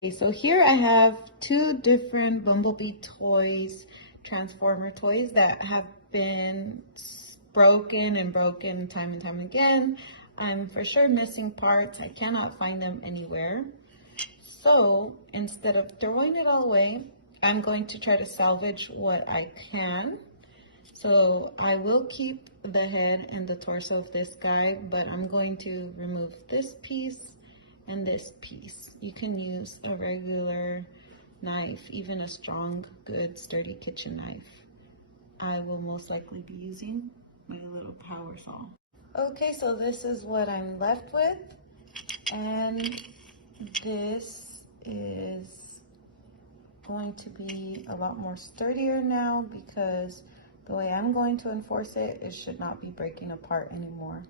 Okay, so here I have two different Bumblebee toys, Transformer toys that have been broken and broken time and time again. I'm for sure missing parts. I cannot find them anywhere. So instead of throwing it all away, I'm going to try to salvage what I can. So I will keep the head and the torso of this guy, but I'm going to remove this piece and this piece. You can use a regular knife, even a strong, good, sturdy kitchen knife. I will most likely be using my little power saw. Okay, so this is what I'm left with, and this is going to be a lot more sturdier now because the way I'm going to enforce it, it should not be breaking apart anymore.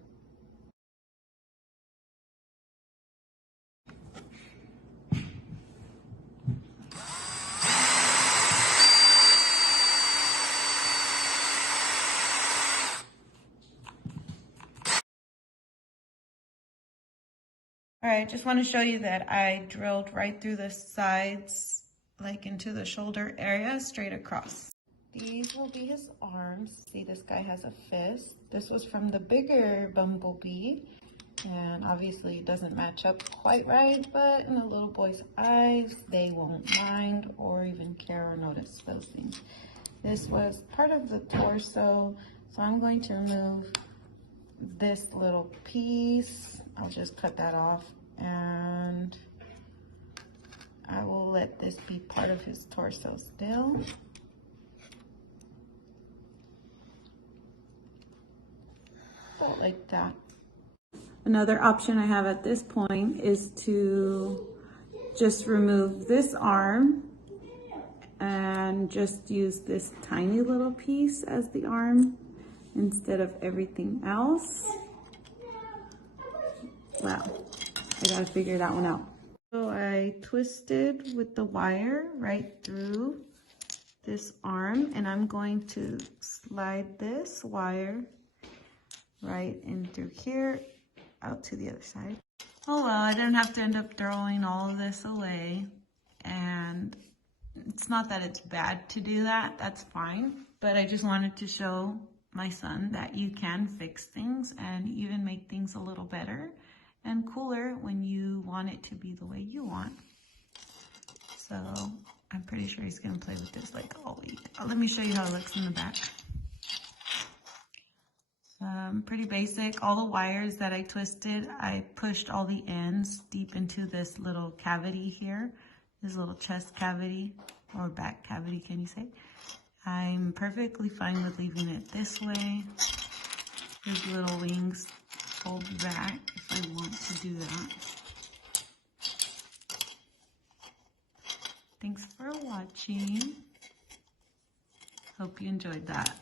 All right, just want to show you that I drilled right through the sides, like into the shoulder area, straight across. These will be his arms. See, this guy has a fist. This was from the bigger Bumblebee, and obviously it doesn't match up quite right, but in a little boy's eyes, they won't mind or even care or notice those things. This was part of the torso, so I'm going to remove this little piece. I'll just cut that off, and I will let this be part of his torso still. About like that. Another option I have at this point is to just remove this arm and just use this tiny little piece as the arm instead of everything else. Wow, I gotta figure that one out. So I twisted with the wire right through this arm, and I'm going to slide this wire right in through here, out to the other side. Oh well, I didn't have to end up throwing all of this away, and it's not that it's bad to do that, that's fine, but I just wanted to show my son that you can fix things and even make things a little better and cooler when you want it to be the way you want. So I'm pretty sure he's gonna play with this like all week. Let me show you how it looks in the back. Pretty basic. All the wires that I twisted, I pushed all the ends deep into this little cavity here, this little chest cavity, or back cavity, can you say? I'm perfectly fine with leaving it this way. His little wings fold back if I want to do that. Thanks for watching. Hope you enjoyed that.